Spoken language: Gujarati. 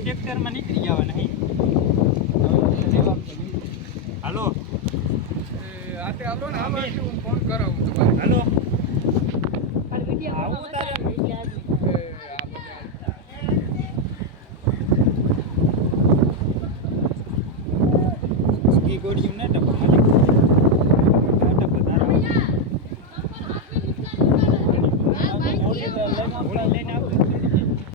ટ્રેક્ટર માં નીકળી જવા નહીં. હાલો આતે આવલો ને, હું ફોન કરાવું તમારે. હાલો આવું તારે